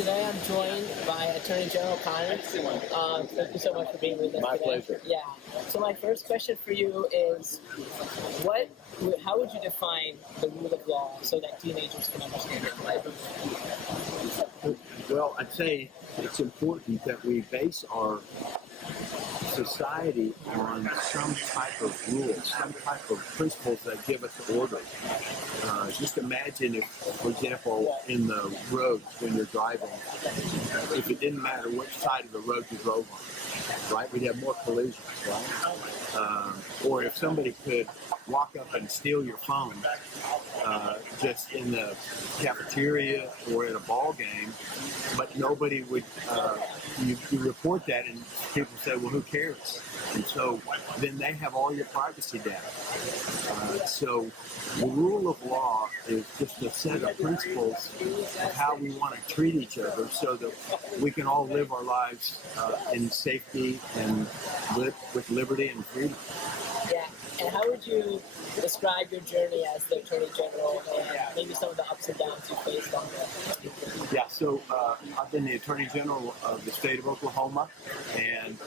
Today I'm joined by Attorney General O'Connor. Thank you so much for being with us My today. pleasure. Yeah. So my first question for you is, how would you define the rule of law so that teenagers can understand it? Well, I'd say it's important that we base our society on some type of rules, some type of principles that give us order. Just imagine if, for example, in the roads when you're driving, if it didn't matter which side of the road you drove on, right? We'd have more collisions, right? Or if somebody could walk up and steal your phone just in the cafeteria or at a ball game, but nobody would, you report that and people say, well, who cares? And so then they have all your privacy data. So the rule of law is just a set of principles of how we want to treat each other so that we can all live our lives in safety and live with liberty and freedom. Yeah. And how would you describe your journey as the Attorney General and maybe some of the ups and downs you faced on that? Yeah, so I've been the Attorney General of the state of Oklahoma, and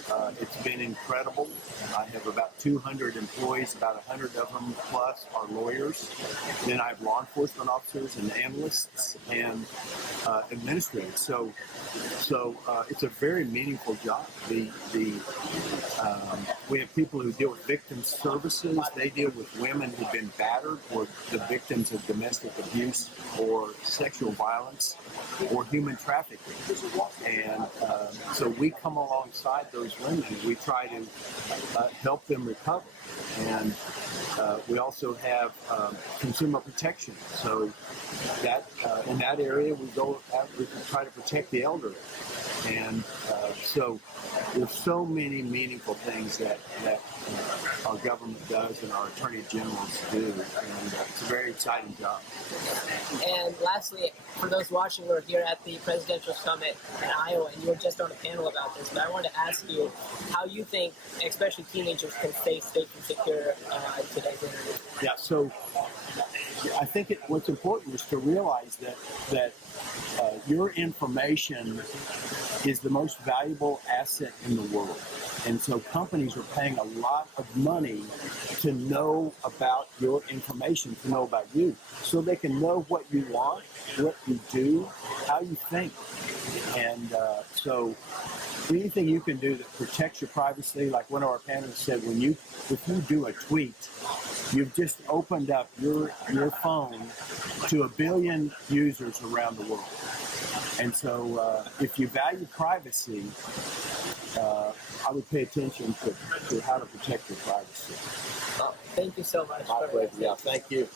it's been incredible. I have about 200 employees, about 100 of them plus are lawyers. Then I have law enforcement officers and analysts and administrators. So it's a very meaningful job. We have people who deal with victim services. They deal with women who've been battered or the victims of domestic abuse or sexual violence or human trafficking. And so we come alongside those women. We try to help them recover. And we also have consumer protection. So that in that area we try to protect the elderly. And so there's so many meaningful things that our government does and our attorney generals do, and it's a very exciting job. And lastly, for those watching, we're here at the Presidential Summit in Iowa, and you were just on a panel about this, but I wanted to ask you how you think, especially teenagers, can stay safe and secure in today's interview. Yeah, so I think what's important is to realize that your information is the most valuable asset in the world. And so companies are paying a lot of money to know about your information, to know about you, so they can know what you want, what you do, how you think. And so anything you can do that protects your privacy, like one of our panelists said, if you do a tweet, you've just opened up your phone to 1 billion users around the world. And so if you value privacy, I would pay attention to how to protect your privacy. Thank you so much. Yeah, thank you.